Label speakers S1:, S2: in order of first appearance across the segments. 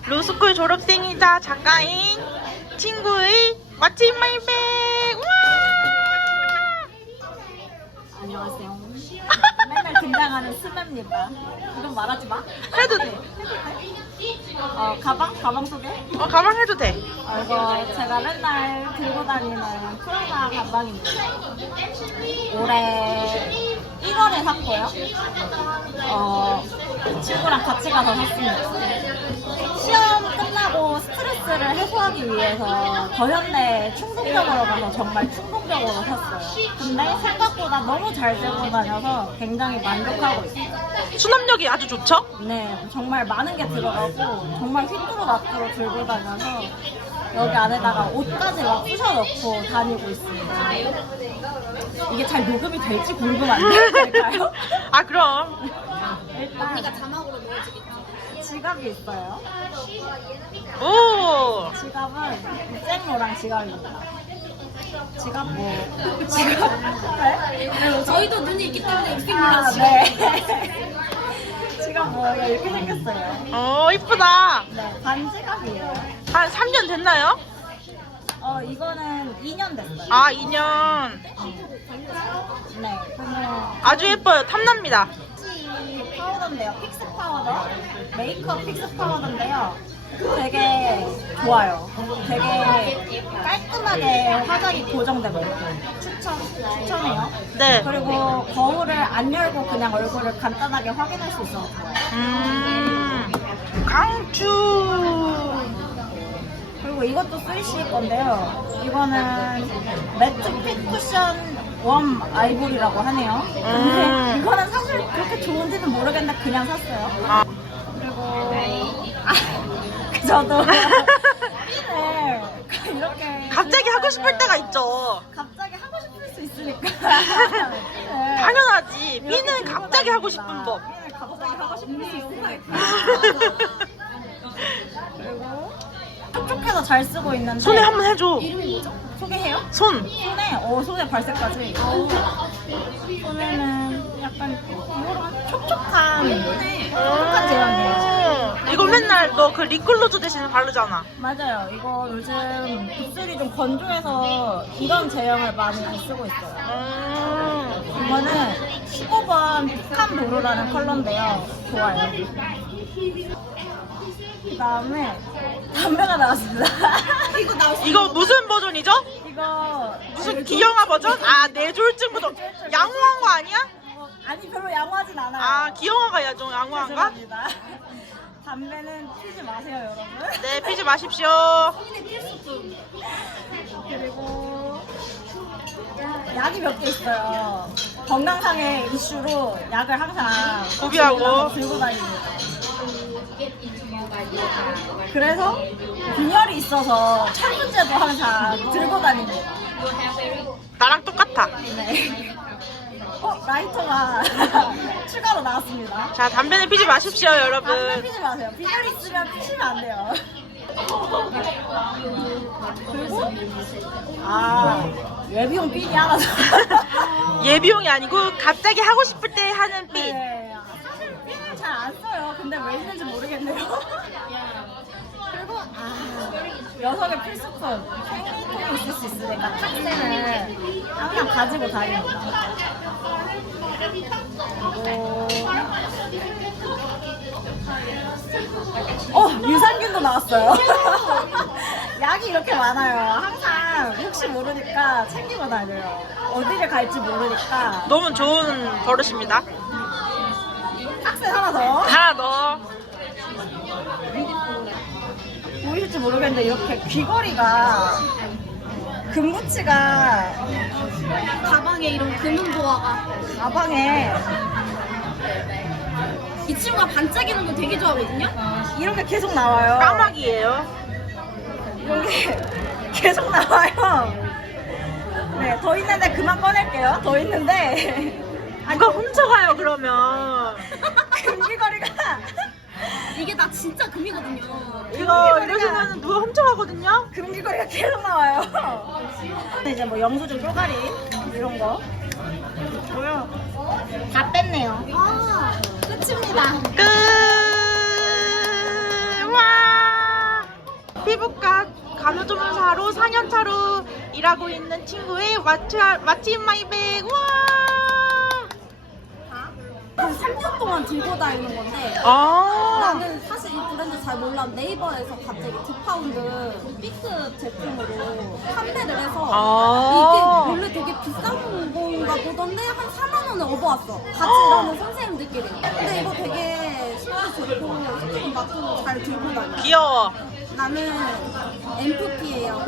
S1: 로스쿨 졸업생이자 작가인 친구의 What's in my bag? 우와!
S2: 안녕하세요. 맨날 등장하는 스맵입니다. 이건 말하지 마.
S1: 해도 돼.
S2: 가방 소개?
S1: 가방 해도 돼.
S2: 이거 제가 맨날 들고 다니는 프라다 가방입니다. 올해 1월에 샀고요. 친구랑 같이 가서 샀습니다. 시험 끝나고 스트레스를 해소하기 위해서 더현대 충동적으로 가서 정말 충동적으로 샀어요. 근데 생각보다 너무 잘 들고 다녀서 굉장히 만족하고 있어요.
S1: 수납력이 아주 좋죠?
S2: 네, 정말 많은 게 들어가고 정말 휘뚜루 마뚜루 들고 다녀서 여기 안에다가 옷까지 막 부셔 넣고 다니고 있습니다. 이게 잘 녹음이 될지 궁금한데 될까요?
S1: 아 그럼.
S2: 일단 자막으로 넣어주겠죠. 지갑이 있어요.
S1: 오.
S2: 지갑은 쨍로랑 지갑입니다. 지갑 지갑? 네?
S3: 저희도 눈이 있기 때문에 이렇게
S2: 네. 지갑 이렇게 생겼어요.
S1: 이쁘다.
S2: 네, 반지갑이에요.
S1: 한 3년 됐나요?
S2: 이거는 2년 됐어요.
S1: 아 2년.
S2: 네, 그러면
S1: 아주 예뻐요. 탐납니다.
S2: 픽시 파우더인데요. 픽스 파우더. 메이크업 픽스 파우더인데요. 되게 좋아요. 되게 깔끔하게 화장이 고정되고 추천해요.
S1: 네.
S2: 그리고 거울을 안 열고 그냥 얼굴을 간단하게 확인할 수 있어서 좋아요.
S1: 강추.
S2: 그리고 이것도 3C 건데요. 이거는 매트 핏 쿠션 웜 아이보리라고 하네요. 근데 이거는 사실 그렇게 좋은지는 모르겠는데 그냥 샀어요.
S1: 아.
S2: 그리고 저도 핀을 이렇게
S1: 갑자기 하고 싶을 때가 있죠.
S2: 갑자기 하고 싶을 수 있으니까
S1: 당연하지.
S2: 이렇게
S1: 핀은
S2: 들고
S1: 갑자기 하고
S2: 다닙니다.
S1: 싶은 법.
S2: 핀을 갑자기 하고 싶을 수 있으니까 그리고 촉촉해서 잘 쓰고 있는데
S1: 손에 한번 해줘.
S2: 소개해요?
S1: 손.
S2: 손에 발색까지. 손에는 약간 이런 촉촉한 제형이에요.
S1: 이거 맨날 너 그 립글로즈 대신 바르잖아.
S2: 맞아요. 이거 요즘 입술이 좀 건조해서 이런 제형을 많이 쓰고 있어요. 이거는 15번 피칸 도르라는 컬러인데요. 좋아요. 그 다음에 담배가 나왔습니다.
S1: 이거 무슨 버전이죠?
S2: 이거
S1: 무슨 기영아 버전? 아, 뇌졸중 버전. 양호한 거 아니야?
S2: 아니 별로 양호하진 않아요.
S1: 아, 기영아가 좀 양호한가?
S2: 죄송합니다. 담배는 피지 마세요, 여러분.
S1: 네, 피지 마십시오.
S2: 그리고 약이 몇 개 있어요. 건강상의 이슈로 약을 항상
S1: 구비하고.
S2: 들고 다닙니다. 그래서 빈혈이 있어서 철분제도 항상 들고 다닙니다.
S1: 나랑 똑같아.
S2: 네. 라이터가 추가로 나왔습니다.
S1: 자, 담배는 피지 마십시오,
S2: 담배
S1: 여러분.
S2: 피지 마세요. 빈혈 있으면 피시면 안 돼요. 그리고 예비용 핀이 하나 더.
S1: 예비용이 아니고 갑자기 하고 싶을 때 하는 핀.
S2: 네, 사실 핀을 잘 안 써요. 근데 왜 있는지 모르겠네요. 그리고 여성의 필수품 생리통이 있을 수 있으니까 탁센을 항상 가지고 다닙니다. 유산균도 나왔어요. 약이 이렇게 많아요. 항상 혹시 모르니까 챙기고 다녀요. 어디를 갈지 모르니까.
S1: 너무 좋은 버릇입니다.
S2: 탁센 하나 더.
S1: 하나 더.
S2: 보이실지 모르겠는데 이렇게 귀걸이가 금붙이가
S3: 가방에 이런 금은 보화가
S2: 가방에
S3: 이 친구가 반짝이는 거 되게 좋아하거든요.
S2: 이렇게 계속 나와요.
S1: 까마귀예요.
S2: 이게 계속 나와요. 네, 더 있는데 그만 꺼낼게요. 더 있는데
S1: 누가 훔쳐가요, 그러면.
S2: 금귀걸이가
S3: 이게 다 진짜 금이거든요.
S1: 이거 이러시면 누가 훔쳐가거든요?
S2: 금귀걸이가 계속 나와요. 이제 뭐 영수증 쪼가리 이런 거 있고요. 다 뺐네요.
S3: 끝입니다.
S1: 끝! 와! 피부과 간호조무사로 4년차로 일하고 있는 친구의 What's in my bag. 와!
S2: 한 3년 동안 들고 다니는 건데
S1: 아,
S2: 나는 사실 이 브랜드 잘 몰라. 네이버에서 갑자기 디파운드 B급 제품으로 판매를 해서
S1: 아.
S2: 이게 원래 되게 비싼 건가 보던데 한 4만 원에 업어왔어. 같이 일하는 선생님들끼리. 근데 이거 되게 신경 좋고 스킨 맡고 잘 들고 다녀.
S1: 귀여워.
S2: 나는 MFP예요.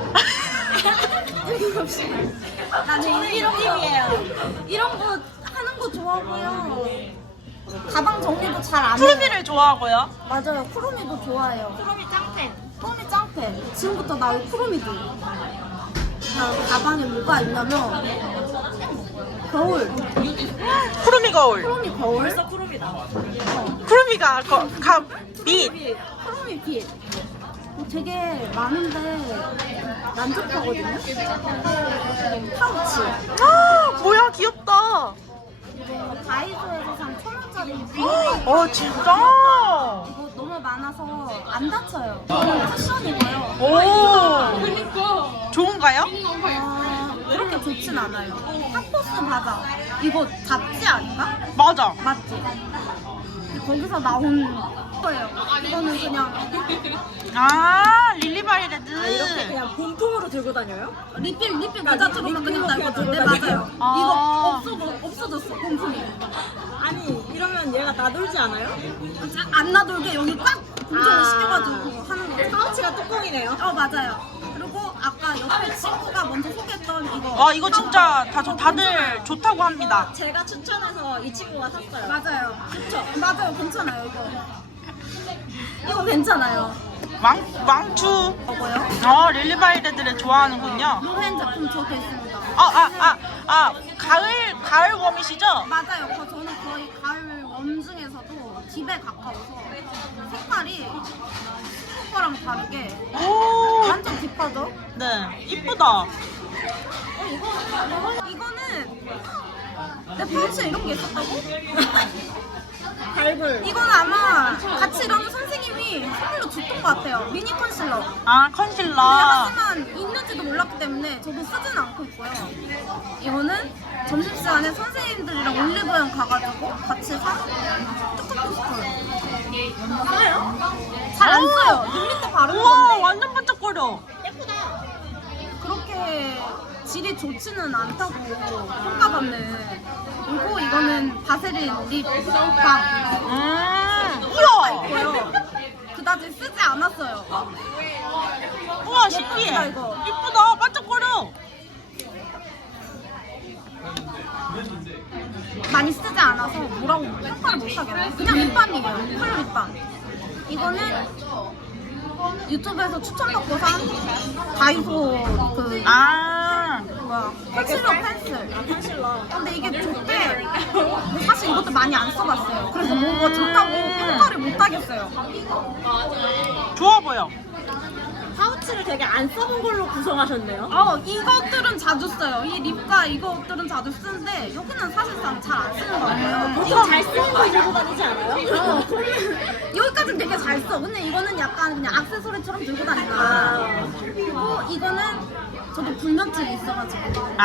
S2: 나는 이런 거 하는 거 좋아하고요. 가방 정리도 잘 안 해요.
S1: 푸르미를 좋아하고요.
S2: 맞아요. 쿠로미도 좋아해요.
S3: 그럼이 짱팬.
S2: 쿠로미 짱팬. 지금부터 나 쿠로미도. 나 가방에 뭐가 있냐면 거울.
S1: 푸르미 거울.
S2: 쿠로미 거울.
S3: 벌써 쿠로미다.
S1: 푸르미가 빛.
S2: 쿠로미 빛. 되게 많은데 만족하거든요. 파우치.
S1: 아, 뭐야, 귀엽다.
S2: 이거 다이소에서 산 1,000원짜리.
S1: 어, 진짜?
S2: 이거 너무 많아서 안 다쳐요. 이건 쿠션이고요.
S1: 오. 좋은가요?
S2: 그렇게 좋진 않아요. 핫포스 바다. 이거 잡지 아닌가?
S1: 맞아.
S2: 맞지? 거기서 나온 거예요. 이거는 그냥
S1: 아, 릴리바이레드.
S3: 그냥 본통으로 들고 다녀요?
S2: 리필 그 자체로만 그냥 나 이거 네, 맞아요.
S1: 아.
S2: 이거 없어졌어 공품이.
S3: 아니 이러면 얘가 나돌지 않아요?
S2: 안 나돌게 여기 꽉 고정을 시켜가지고 하는 거.
S3: 파우치가 뚜껑이네요.
S2: 맞아요. 그리고 아까 옆에 친구가 먼저 소개했던 이거.
S1: 이거 진짜 다들 좋다고 합니다.
S3: 제가 추천해서 이 친구가 샀어요.
S2: 맞아요. 그쵸? 맞아요. 괜찮아요 이거. 이거 괜찮아요.
S1: 왕추.
S2: 먹어요?
S1: 릴리바이레드를 좋아하는군요.
S2: 로헨 제품 저도 있습니다.
S1: 가을 웜이시죠?
S2: 맞아요. 저는 거의 가을 웜 중에서도 딥에 가까워서 색깔이 친구 거랑 다르게
S1: 오,
S2: 완전 딥하죠?
S1: 네, 이쁘다.
S2: 이거는 내 파우치에 이런 게 있었다고?
S3: 발굴.
S2: 이거는 아마 같이 일하는 선생님이 선물로 줬던 것 같아요. 미니 컨실러.
S1: 아, 컨실러.
S2: 하지만 있는지도 몰랐기 때문에 저도 쓰진 않고 있고요. 이거는 점심시간에 선생님들이랑 올리브영 가가지고 같이 산 뚜껑 포스터. 써요? 잘 안 써요. 눌릴 때 바르는
S1: 우와,
S2: 건데
S1: 완전 반짝거려.
S2: 그렇게 질이 좋지는 않다고 평가받는. 그리고 이거는 바세린 립밤.
S1: 우와.
S2: 있고요. 그다지 쓰지 않았어요.
S1: 우와, 신기해.
S2: 예쁘다, 이거.
S1: 이쁘다, 반짝거려.
S2: 많이 쓰지 않아서 뭐라고 평가를 못하겠네. 그냥 립밤이에요. 컬러 립밤. 이거는 유튜브에서 추천받고 산 다이소 그 컨실러 펜슬.
S3: 컨실러.
S2: 근데 이게 좋대. 근데 사실 이것도 많이 안 써봤어요. 그래서 뭐가 좋다고 평가를 못하겠어요.
S1: 좋아 보여.
S3: 파우치를 되게 안 써본 걸로 구성하셨네요.
S2: 이것들은 자주 써요. 이 립과 이것들은 자주 쓰는데 여기는 사실상 잘 안 쓰는 것 같아요.
S3: 보통 잘 쓰는 거 들고 다니지 않아요?
S2: 여기까지는 되게 잘 써. 근데 이거는 약간 그냥 액세서리처럼 들고 다닌다. 그리고 이거는 저도 불면증이 있어가지고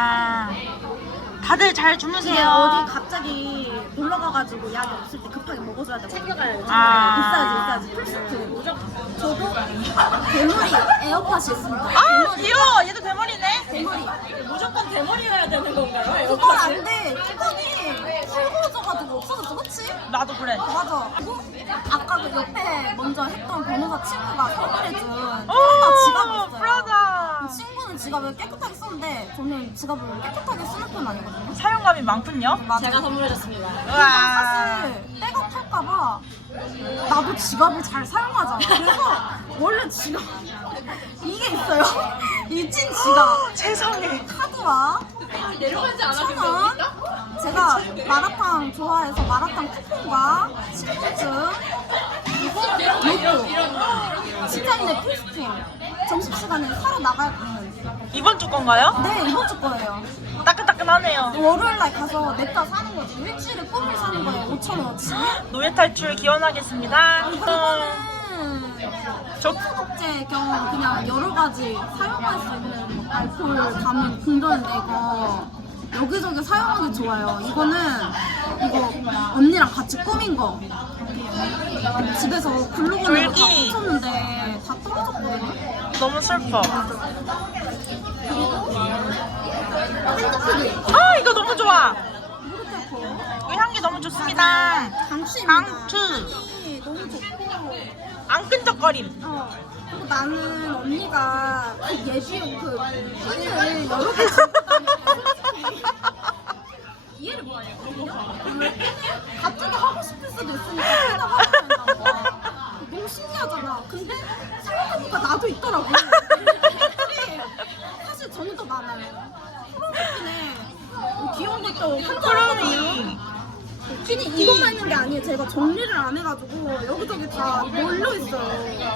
S1: 다들 잘
S2: 이게
S1: 주무세요.
S2: 어디 갑자기 놀러 가가지고 약이 없을 때 급하게 먹어줘야 되고
S3: 챙겨가야죠.
S2: 있어야지 필수트. 저도 대머리 에어팟이 있습니다.
S1: 귀여워. 얘도 대머리네.
S2: 대머리.
S3: 무조건 대머리여야 되는 건가요?
S2: 그건 안 돼. 뚜껑이 굵어져가지고 없어졌어, 그치?
S1: 나도 그래.
S2: 맞아. 그리고 아까 그 옆에 먼저 했던 변호사 친구가 선물해준
S1: 오,
S2: 프라다 지갑이 있어요.
S1: 프라다.
S2: 친구는 지갑을 깨끗하게 쓰는데 저는 지갑을 깨끗하게 쓰는 편 아니거든요.
S1: 사용감이 많군요.
S2: 맞아.
S3: 제가 선물해줬습니다.
S2: 그래서 사실 때가 탈까봐 나도 지갑을 잘 사용하잖아. 그래서 원래 지갑 이게 있어요. 이 찐 지갑.
S1: 세상에.
S2: 카드와
S3: 내려가지
S2: 1,000원. 제가 마라탕 좋아해서 마라탕 쿠폰과 신분증 그리고 로또 직장인의 필수품. 점심시간에 사러 나갈 거는
S1: 이번 주 건가요?
S2: 네 이번 주 거예요.
S1: 따끈따끈하네요.
S2: 월요일날 가서 냅다 사는 거지. 일주일에 꿈을 사는 거예요. 5,000원어치.
S1: 노예 탈출 기원하겠습니다.
S2: 이거는
S3: 축제 겸 그냥 여러 가지 사용할 수 있는 알코올 담은 궁전인데 이거 여기저기 사용하기 좋아요. 이거는 이거 언니랑 같이 꾸민 거. 집에서 글루건으로 다
S1: 줄기.
S3: 붙였는데 다 떨어졌거든요.
S1: 너무 슬퍼.
S3: 핸드크림.
S1: 아 이거 너무 좋아.
S3: 무릎
S1: 이 향기 너무 좋습니다.
S3: 강추입니다.
S1: 강추.
S3: 향이 너무 좋고.
S1: 안 끈적거림.
S3: 그리고 나는 언니가 그 예비용 그 핀을 여러 개 들고 다니고 이해를 못해요. 갑자기 하고 싶을 수도 있으니까 핀을 하고 다닌다는 거야. 너무 신기하잖아. 근데 생각해보니까 나도 있더라고. 근데 사실 저는 더 많아요. 프로그램에 귀여운 것도 한정하거든요. 핀이 이것만 있는 게 아니에요. 제가 정리를 안 해가지고 여기저기 다 몰려 있어요.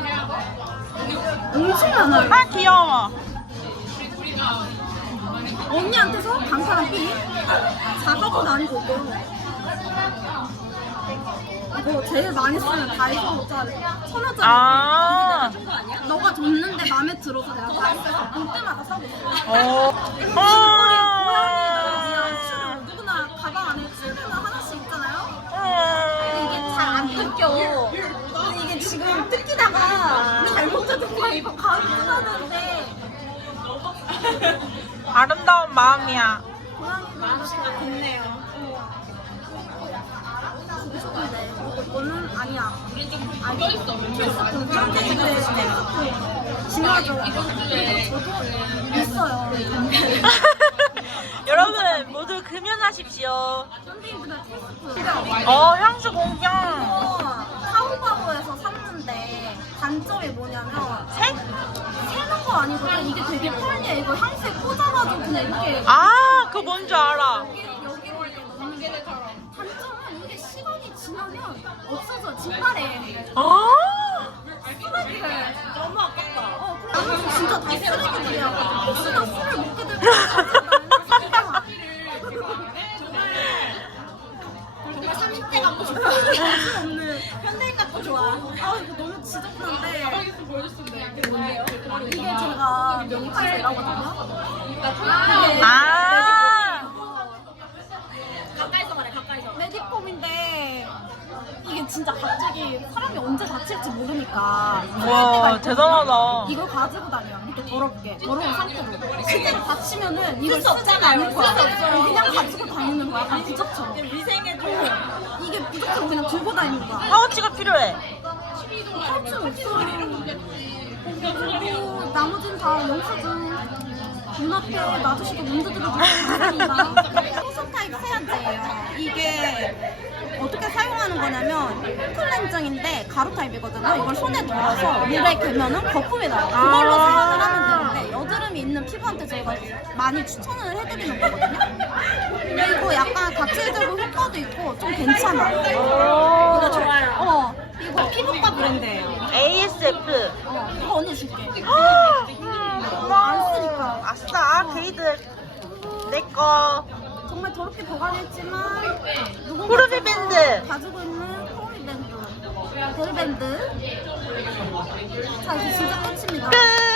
S3: 엄청 많아요.
S1: 아 귀여워.
S3: 언니한테서 강사랑 핀 작업은 아니고 있고요. 이거 제일 많이 쓰는 다이소 1,000원짜리.
S1: 아.
S3: 너가 줬는데 마음에 들어서 내가 다이소에서 볼 때마다 사고 있어.
S1: 어.
S3: 고양이가 누구나 가방 안에 칠레나 하나씩 있잖아요. 이게 잘 안 뜯겨. 근데 이게 지금 뜯기다가 잘못 뜯은 거야. 이거 가을 뜯었는데
S1: 아름다운 마음이야.
S3: 고양이가 됐네요. 이거는 아니야. 아니, 필수품. 현대인데 중요하죠. 저도 있어요.
S1: 여러분 모두 금연하십시오.
S3: 현대인들은 필수품.
S1: 향수 공경.
S3: 타오바오에서 샀는데 단점이 뭐냐면
S1: 색?
S3: 새는 거 아니거든. 이게 되게 편리해. 이거 향수에 꽂아가지고 그냥 이렇게
S1: 아 그거 뭔지 알아.
S3: 여기로 이렇게 넣는 게 단점은 이게 시간이 지나면 없어져. 진발해.
S1: 아.
S3: 쓰레기를 너무 아깝다. 나는 진짜 다 쓰레기들이야. 혹시나 술을 먹게 되면 정말 30대 갖고 싶어. 없는 현대인 갖고 좋아. 아 이거 너무 지저분한데. 이게 제가 명파에서 일하거든요.
S1: 아.
S3: 가까이서 말해, 가까이서. 메디폼인데 이게 진짜 갑자기 사람이 언제 다칠지 모르니까.
S1: 와 대단하다.
S3: 이걸 가지고 다녀. 이렇게 더럽게. 더러운 상태로. 실제로 다치면은 이걸 쓰지가 않을 거야. 그냥 가지고 다니는 거야. 약간 부적처럼. 위생해줘. 이게 부적처럼 그냥 들고 다니는 거야.
S1: 파우치가 필요해.
S3: 할줄 없어. 그리고 나머지는 다 영수증. 눈앞에 놔두시고 문제 들어주시는 소속 타입 세안제예요. 이게 어떻게 사용하는 거냐면 클렌징인데 가루 타입이거든요. 이걸 손에 들어서 물에 개면은 거품이 나요. 그걸로 세안을 하면 되는데 여드름이 있는 피부한테 저희가 많이 추천을 해드리는 거거든요. 그리고 약간 각질제로 효과도 있고 좀 괜찮아요. 이거 좋아요. 이거 피부과 브랜드예요.
S1: ASF.
S3: 이거 언니 줄게.
S1: 안
S3: 쓰니까.
S1: 아싸 게이드 내꺼.
S3: 정말 더럽게 보관했지만
S1: 호르비 밴드.
S3: 가지고 있는 호르비 밴드. 벨밴드. 자 이제 진짜 끝입니다.
S1: 끝.